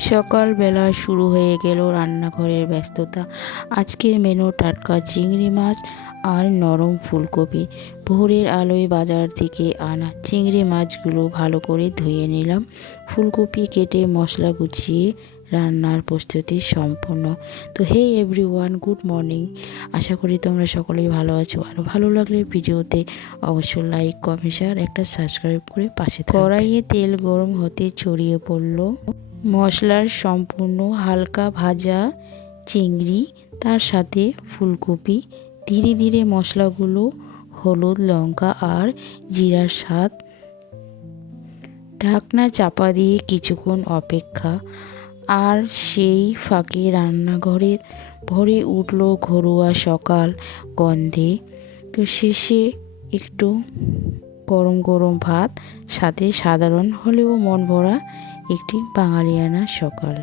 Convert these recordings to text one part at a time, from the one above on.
সকালবেলা শুরু হয়ে গেল রান্নাঘরের ব্যস্ততা। আজকের মেনু টাটকা চিংড়ি মাছ আর নরম ফুলকপি। ভোরের আলোয় বাজার থেকে আনা চিংড়ি মাছগুলো ভালো করে ধুয়ে নিলাম। ফুলকপি কেটে মশলা গুছিয়ে রান্নার প্রস্তুতি সম্পূর্ণ। তো হে এভরিওয়ান, গুড মর্নিং। আশা করি তোমরা সকলেই ভালো আছো। আর ভালো লাগলে ভিডিওতে অবশ্যই লাইক, কমেন্ট, শেয়ার, একটা সাবস্ক্রাইব করে পাশে থাকবে। কড়াইয়ে তেল গরম হতে ছড়িয়ে পড়লো মশলার সম্পূর্ণ হালকা ভাজা চিংড়ি, তার সাথে ফুলকপি। ধীরে ধীরে মশলাগুলো, হলুদ, লঙ্কা আর জিরার স্বাদ। ঢাকনা চাপা দিয়ে কিছুক্ষণ অপেক্ষা। আর সেই ফাঁকে রান্নাঘরের ভরে উঠল ঘরোয়া সকাল গন্ধে। তো শেষে একটু গরম গরম ভাত, সাথে সাধারণ হলেও মন ভরা একটি বাঙালিয়ানা সকাল।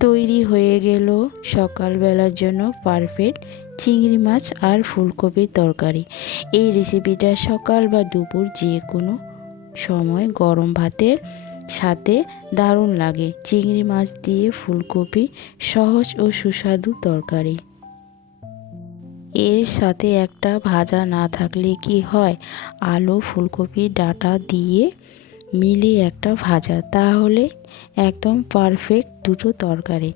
তৈরি হয়ে গেল সকালবেলার জন্য পারফেক্ট চিংড়ি মাছ আর ফুলকপির তরকারি। এই রেসিপিটা সকাল বা দুপুর যে কোনো সময় গরম ভাতের সাথে দারুণ লাগে। চিংড়ি মাছ দিয়ে ফুলকপি সহজ ও সুস্বাদু তরকারি। এর সাথে একটা ভাজা না থাকলে কি হয়, আলু, ফুলকপি, ডাঁটা দিয়ে মিলিয়ে একটা ভাজা, তাহলে একদম পারফেক্ট দুটো তরকারি।